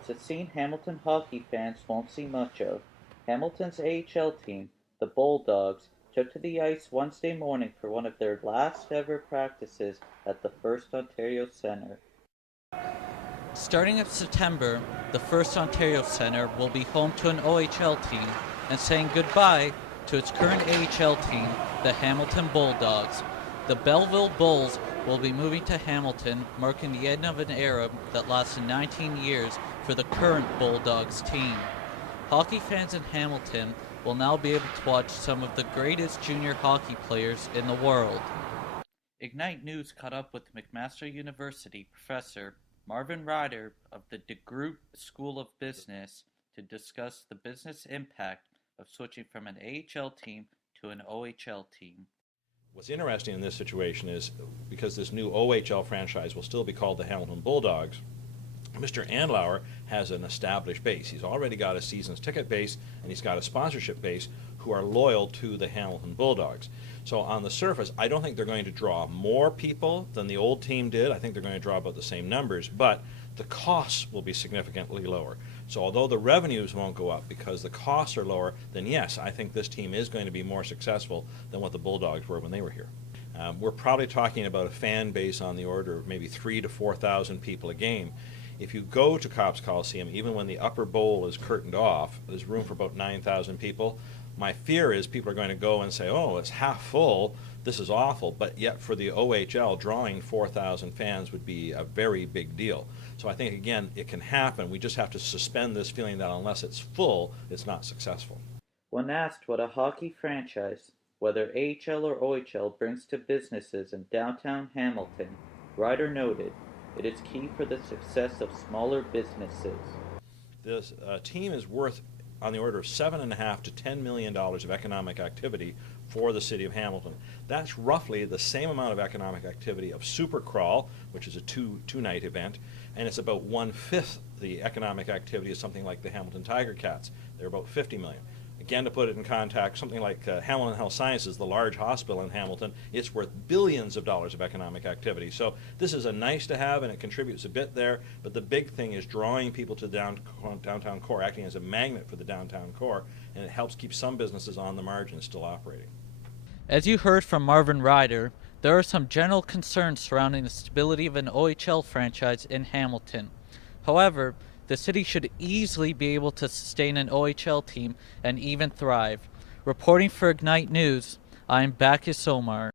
It's a scene Hamilton hockey fans won't see much of. Hamilton's AHL team, the Bulldogs, took to the ice Wednesday morning for one of their last ever practices at the First Ontario Centre. Starting in September, the First Ontario Centre will be home to an OHL team and saying goodbye to its current AHL team, the Hamilton Bulldogs. The Belleville Bulls will be moving to Hamilton, marking the end of an era that lasted 19 years for the current Bulldogs team. Hockey fans in Hamilton will now be able to watch some of the greatest junior hockey players in the world. Ignite News caught up with McMaster University professor Marvin Ryder of the DeGroote School of Business to discuss the business impact of switching from an AHL team to an OHL team. What's interesting in this situation is because this new OHL franchise will still be called the Hamilton Bulldogs, Mr. Andlauer has an established base. He's already got a season's ticket base and he's got a sponsorship base who are loyal to the Hamilton Bulldogs. So on the surface, I don't think they're going to draw more people than the old team did. I think they're going to draw about the same numbers, but the costs will be significantly lower. So although the revenues won't go up because the costs are lower, then yes, I think this team is going to be more successful than what the Bulldogs were when they were here. We're probably talking about a fan base on the order of maybe 3,000 to 4,000 people a game. If you go to Copps Coliseum, even when the upper bowl is curtained off, there's room for about 9,000 people. My fear is people are going to go and say, oh, it's half full, this is awful, but yet for the OHL, drawing 4,000 fans would be a very big deal. So I think, again, it can happen. We just have to suspend this feeling that unless it's full, it's not successful. When asked what a hockey franchise, whether AHL or OHL, brings to businesses in downtown Hamilton, Ryder noted, it is key for the success of smaller businesses. This team is worth on the order of $7.5 to $10 million of economic activity for the city of Hamilton. That's roughly the same amount of economic activity of Supercrawl, which is a two-night event, and it's about 1/5 the economic activity of something like the Hamilton Tiger Cats. They're about 50 million. Again, to put it in context, something like Hamilton Health Sciences, the large hospital in Hamilton, it's worth billions of dollars of economic activity. So this is a nice to have and it contributes a bit there, but the big thing is drawing people to the downtown core, acting as a magnet for the downtown core, and it helps keep some businesses on the margins still operating. As you heard from Marvin Ryder, there are some general concerns surrounding the stability of an OHL franchise in Hamilton. However, the city should easily be able to sustain an OHL team and even thrive. Reporting for Ignite News, I'm Bacchus Omar.